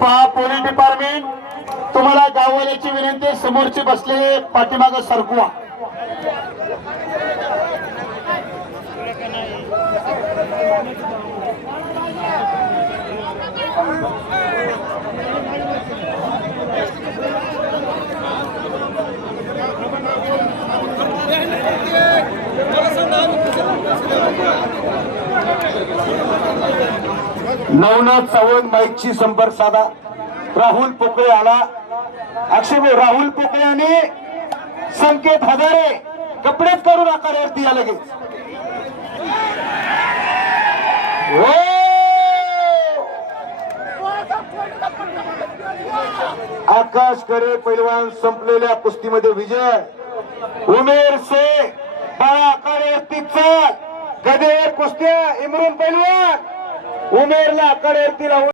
पहा police department तुम्हाला गाववाल्याची विनंती समोरचे बसलेले पाठीमागे सरकवा. नवनाथ सावंत माईकची संपर्क साधा. राहुल पोकळे आला. अक्षय राहुल पोकळे आणि संकेत हजारे कपडेच करून आकारवरती या लगेच. आकाश करे पैलवान संपलेल्या कुस्तीमध्ये विजय. उमेर से बाळा आकारवरतीचा गदे कुस्त्या इम्रून पैलवान उमेरला आकारवरती लावून